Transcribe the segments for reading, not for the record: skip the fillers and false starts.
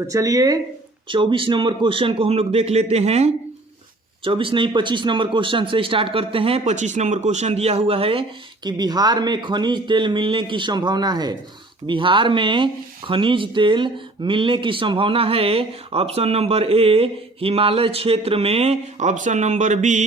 तो चलिए 24 number question को हम लोग देख लेते हैं। 24 नहीं 25 नंबर क्वेश्चन से स्टार्ट करते हैं। 25 नंबर क्वेश्चन दिया हुआ है कि बिहार में खनिज तेल मिलने की संभावना है। बिहार में खनिज तेल मिलने की संभावना है। ऑप्शन नंबर ए हिमालय क्षेत्र में, ऑप्शन नंबर बी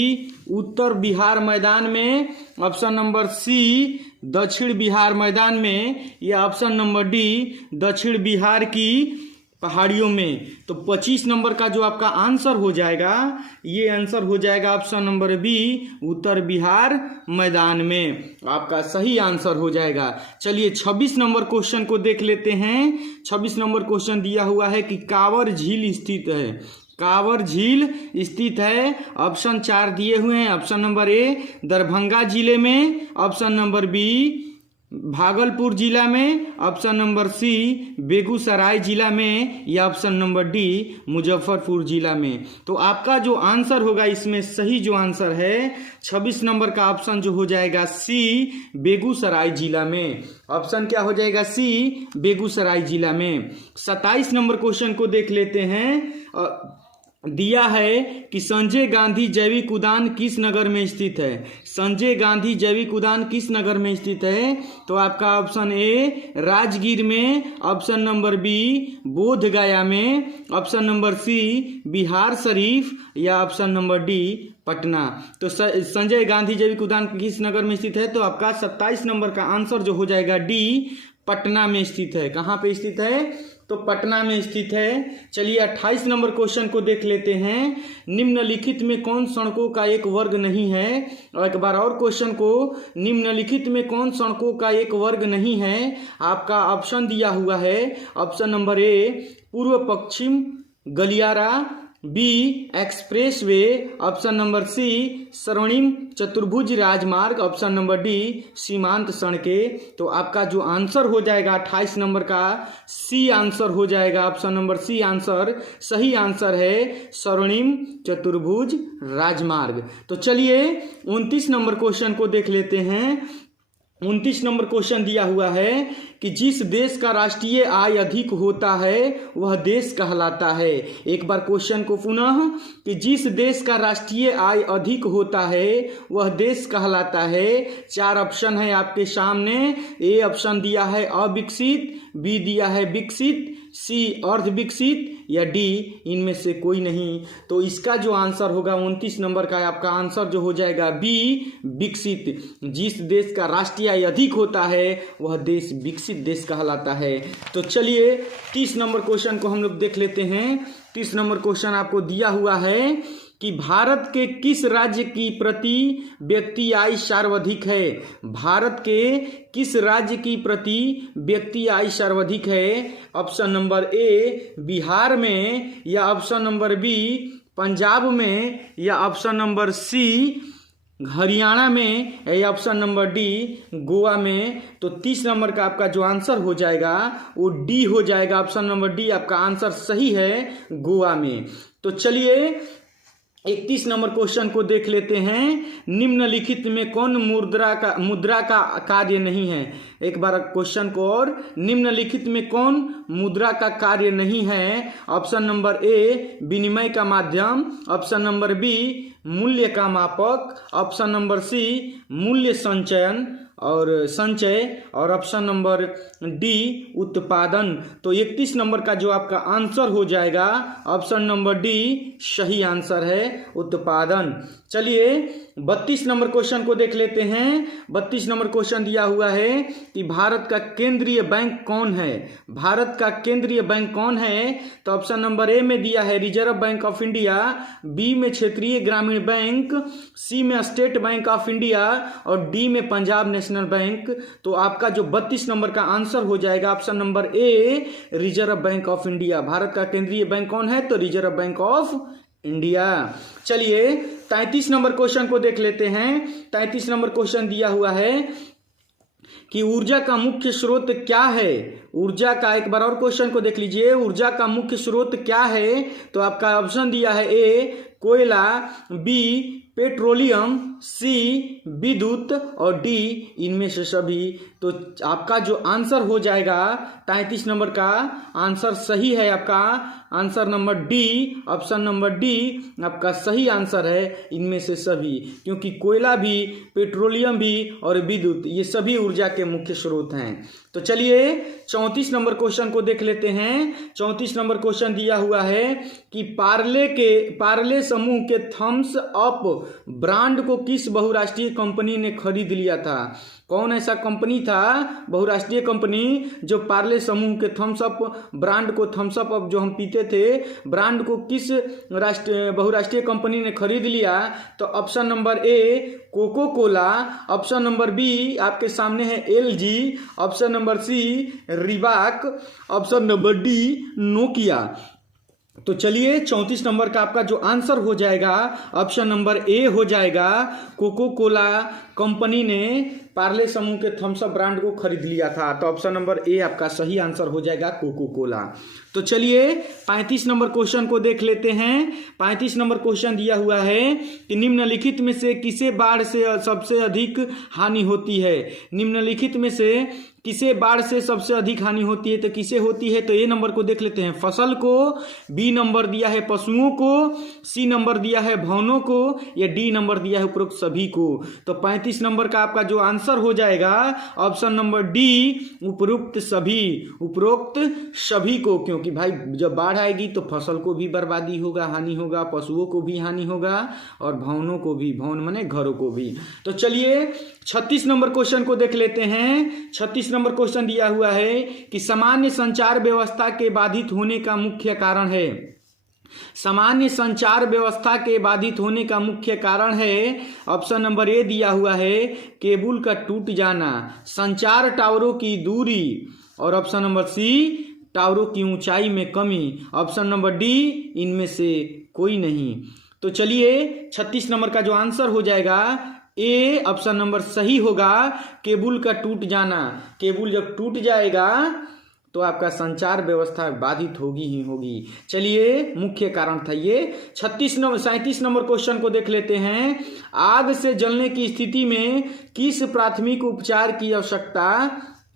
उत्तर बिहार मैदान में, ऑप्शन नंबर सी दक्षिण बिहार मैदान में, या ऑप्शन नंबर डी दक्षिण बिहार की पहाड़ियों में। तो 25 नंबर का जो आपका आंसर हो जाएगा, ये आंसर हो जाएगा ऑप्शन नंबर बी उत्तर बिहार मैदान में, आपका सही आंसर हो जाएगा। चलिए 26 नंबर क्वेश्चन को देख लेते हैं। 26 नंबर क्वेश्चन दिया हुआ है कि कांवर झील स्थित है। कांवर झील स्थित है। ऑप्शन 4 दिए हुए हैं। ऑप्शन नंबर ए दरभंगा जिले में, ऑप्शन नंबर बी भागलपुर जिला में, ऑप्शन नंबर सी बेगूसराय जिला में, या ऑप्शन नंबर डी मुजफ्फरपुर जिला में। तो आपका जो आंसर होगा इसमें सही जो आंसर है 26 नंबर का ऑप्शन जो हो जाएगा सी बेगूसराय जिला में। ऑप्शन क्या हो जाएगा सी बेगूसराय जिला में। 27 नंबर क्वेश्चन को देख लेते हैं। दिया है कि संजय गांधी जैविक उद्यान किस नगर में स्थित है। संजय गांधी जैविक उद्यान किस नगर में स्थित है। तो आपका ऑप्शन ए राजगीर में, ऑप्शन नंबर बी बोध गया में, ऑप्शन नंबर सी बिहार शरीफ, या ऑप्शन नंबर डी पटना। तो संजय गांधी जैविक उद्यान किस नगर में स्थित है। तो आपका 27 नंबर का आंसर जो हो जाएगा डी पटना में स्थित है। कहाँ पे स्थित है तो पटना में स्थित है। चलिए 28 नंबर क्वेश्चन को देख लेते हैं। निम्नलिखित में कौन सड़कों का एक वर्ग नहीं है। और एक बार और क्वेश्चन को, निम्नलिखित में कौन सड़कों का एक वर्ग नहीं है। आपका ऑप्शन दिया हुआ है। ऑप्शन नंबर ए पूर्व पश्चिम गलियारा, B expressway, option number C स्वर्णिम चतुर्भुज राजमार्ग, ऑप्शन नंबर डी सीमांत सड़कें। तो आपका जो आंसर हो जाएगा 28 नंबर का सी आंसर हो जाएगा। ऑप्शन नंबर सी आंसर सही आंसर है स्वर्णिम चतुर्भुज राजमार्ग। तो चलिए 29 नंबर क्वेश्चन को देख लेते हैं। 29 नंबर क्वेश्चन दिया हुआ है कि जिस देश का राष्ट्रीय आय अधिक होता है वह देश कहलाता है। एक बार क्वेश्चन को पुनः, कि जिस देश का राष्ट्रीय आय अधिक होता है वह देश कहलाता है। 4 ऑप्शन है आपके सामने। ए ऑप्शन दिया है अविकसित, बी दिया है विकसित, सी अर्ध विकसित, या डी इनमें से कोई नहीं। तो इसका जो आंसर होगा 29 नंबर का आपका आंसर जो हो जाएगा बी विकसित। जिस देश का राष्ट्रीय आय अधिक होता है वह देश विकसित देश कहलाता है। तो चलिए 30 नंबर क्वेश्चन को हम लोग देख लेते हैं। 30 नंबर क्वेश्चन आपको दिया हुआ है कि भारत के किस राज्य की प्रति व्यक्ति आय सर्वाधिक है। भारत के किस राज्य की प्रति व्यक्ति आय सर्वाधिक है। ऑप्शन नंबर ए बिहार में, या ऑप्शन नंबर बी पंजाब में, या ऑप्शन नंबर सी हरियाणा में, या ऑप्शन नंबर डी गोवा में। तो 30 नंबर का आपका जो आंसर हो जाएगा वो डी हो जाएगा। ऑप्शन नंबर डी आपका आंसर सही है गोवा में। तो चलिए 31 नंबर क्वेश्चन को देख लेते हैं। निम्नलिखित में कौन मुद्रा का कार्य नहीं है। एक बार क्वेश्चन को और, निम्नलिखित में कौन मुद्रा का कार्य नहीं है। ऑप्शन नंबर ए विनिमय का माध्यम, ऑप्शन नंबर बी मूल्य का मापक, ऑप्शन नंबर सी मूल्य संचय, और ऑप्शन नंबर डी उत्पादन। तो 31 नंबर का जो आपका आंसर हो जाएगा ऑप्शन नंबर डी सही आंसर है उत्पादन। चलिए 32 नंबर क्वेश्चन को देख लेते हैं। 32 नंबर क्वेश्चन दिया हुआ है कि भारत का केंद्रीय बैंक कौन है। भारत का केंद्रीय बैंक कौन है। तो ऑप्शन नंबर ए में दिया है Reserve Bank of India, B में क्षेत्रीय ग्रामीण बैंक, सी में स्टेट बैंक ऑफ इंडिया, और डी में पंजाब नेशनल बैंक। तो आपका जो 32 नंबर का आंसर हो जाएगा option number a reserve Bank of India. Bharat का केंद्रीय बैंक कौन है तो रिजर्व बैंक ऑफ इंडिया। चलिए 33 नंबर क्वेश्चन को देख लेते हैं। 33 नंबर क्वेश्चन दिया हुआ है कि ऊर्जा का मुख्य स्रोत क्या है। ऊर्जा का, एक बार और क्वेश्चन को देख लीजिए, ऊर्जा का मुख्य स्रोत क्या है। तो आपका ऑप्शन दिया है ए कोयला, बी पेट्रोलियम, सी विद्युत और डी इनमें से सभी। तो आपका जो आंसर हो जाएगा 33 नंबर का आंसर सही है। आपका answer number D, option number D आपका सही आंसर है, इनमें से सभी। क्योंकि कोयला भी, पेट्रोलियम भी और विद्युत ये सभी ऊर्जा के मुख्य स्रोत हैं। तो चलिए 34 नंबर क्वेश्चन को देख लेते हैं। 34 नंबर क्वेश्चन दिया हुआ है कि पार्ले समूह के थम्स अप ब्रांड को किस बहुराष्ट्रीय कंपनी ने खरीद लिया था? कौन ऐसा कंपनी था, बहुराष्ट्रीय कंपनी, जो पार्ले समूह के थम्स अप ब्रांड को, थम्स अप जो हम पीते थे, ब्रांड को किस बहुराष्ट्रीय कंपनी ने खरीद लिया? तो option number A Coca Cola, option number B आपके सामने है LG, option number C Reebok, option number D Nokia. तो चलिए 34 नंबर का आपका जो आंसर हो जाएगा ऑप्शन नंबर ए हो जाएगा। कोको कोला कंपनी ने पार्ले समूह के थम्स अप ब्रांड को खरीद लिया था। तो ऑप्शन नंबर ए आपका सही आंसर हो जाएगा, कोको कोला। तो चलिए 35 नंबर क्वेश्चन को देख लेते हैं। 35 नंबर क्वेश्चन दिया हुआ है कि निम्नलिखित में से किसे बाढ़ से सबसे अधिक हानि होती है? निम्नलिखित में से किसे बाढ़ से सबसे अधिक हानि होती है? तो किसे होती है? तो ए नंबर को देख लेते हैं, फसल को, बी नंबर दिया है पशुओं को, सी नंबर दिया है भवनों को, या डी नंबर दिया है उपरोक्त सभी को। तो 35 नंबर का आपका जो आंसर हो जाएगा ऑप्शन नंबर डी उपरोक्त सभी, उपरोक्त सभी को। क्योंकि भाई जब बाढ़ आएगी तो फसल को भी बर्बादी होगा, हानि होगा, पशुओं को भी हानि होगा और भवनों को भी, भवन माने घरों को भी। तो चलिए 36 नंबर क्वेश्चन को देख लेते हैं। 36 नंबर क्वेश्चन दिया हुआ है कि सामान्य संचार व्यवस्था के बाधित होने का मुख्य कारण है। सामान्य संचार व्यवस्था के बाधित होने का मुख्य कारण है, ऑप्शन नंबर ए दिया हुआ है केबल का टूट जाना, संचार टावरों की दूरी, और ऑप्शन नंबर सी टावरों की ऊंचाई में कमी, ऑप्शन नंबर डी इनमें से कोई नहीं। तो चलिए 36 नंबर का जो आंसर हो जाएगा ए ऑप्शन नंबर सही होगा, केबल का टूट जाना। केबल जब टूट जाएगा तो आपका संचार व्यवस्था बाधित होगी ही होगी। चलिए मुख्य कारण था ये। 37 नंबर क्वेश्चन को देख लेते हैं। आग से जलने की स्थिति में किस प्राथमिक उपचार की आवश्यकता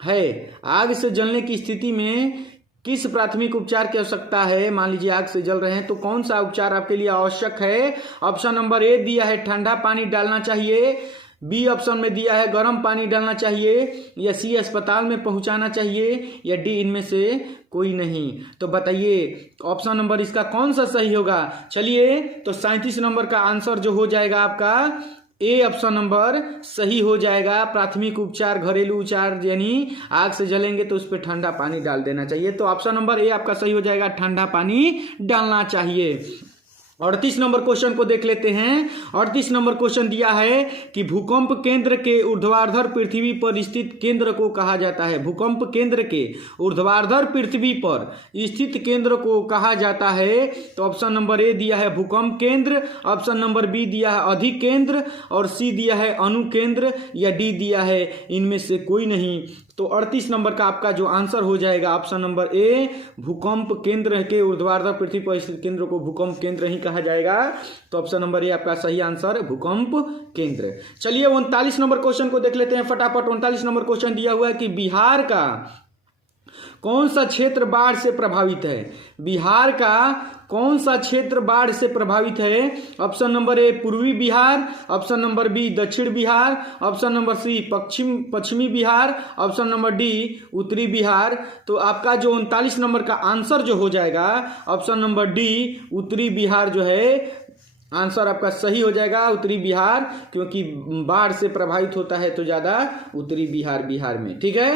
है? आग से जलने की स्थिति में किस प्राथमिक उपचार की आवश्यकता है? मान लीजिए आग से जल रहे हैं तो कौन सा उपचार आपके लिए आवश्यक है? ऑप्शन नंबर ए दिया है ठंडा पानी डालना चाहिए, बी ऑप्शन में दिया है गर्म पानी डालना चाहिए, या सी अस्पताल में पहुंचाना चाहिए, या डी इनमें से कोई नहीं। तो बताइए ऑप्शन नंबर इसका कौन सा सही होगा? चलिए तो 37 नंबर का आंसर जो हो जाएगा आपका ए ऑप्शन नंबर सही हो जाएगा। प्राथमिक उपचार, घरेलू उपचार, यानी आग से जलेंगे तो उस पर ठंडा पानी डाल देना चाहिए। तो ऑप्शन नंबर ए आपका सही हो जाएगा, ठंडा पानी डालना चाहिए। 38 नंबर क्वेश्चन को देख लेते हैं। 38 नंबर क्वेश्चन दिया है कि भूकंप केंद्र के ऊर्ध्वाधर पृथ्वी पर स्थित केंद्र को कहा जाता है। भूकंप केंद्र के ऊर्ध्वाधर पृथ्वी पर स्थित केंद्र को कहा जाता है। तो ऑप्शन नंबर ए दिया है भूकंप केंद्र, ऑप्शन नंबर बी दिया है अधिकेंद्र, और सी दिया है अनुकेंद्र, या डी दिया है इनमें से कोई नहीं। तो 38 नंबर का आपका जो आंसर हो जाएगा ऑप्शन नंबर ए, भूकंप केंद्र के ऊर्ध्वाधर पृथ्वी पर स्थित केंद्र को भूकंप केंद्र ही कहा जाएगा। तो ऑप्शन नंबर ए आपका सही आंसर, भूकंप केंद्र। चलिए 39 नंबर क्वेश्चन को देख लेते हैं फटाफट। 39 नंबर क्वेश्चन दिया हुआ है कि बिहार का कौन सा क्षेत्र बाढ़ से प्रभावित है? बिहार का कौन सा क्षेत्र बाढ़ से प्रभावित है? ऑप्शन नंबर ए पूर्वी बिहार, ऑप्शन नंबर बी दक्षिण बिहार, ऑप्शन नंबर सी पश्चिमी बिहार, ऑप्शन नंबर डी उत्तरी बिहार। तो आपका जो 39 नंबर का आंसर जो हो जाएगा ऑप्शन नंबर डी उत्तरी बिहार जो है आंसर आपका सही हो जाएगा, उत्तरी बिहार। क्योंकि बाढ़ से प्रभावित होता है तो ज्यादा उत्तरी बिहार में, ठीक है।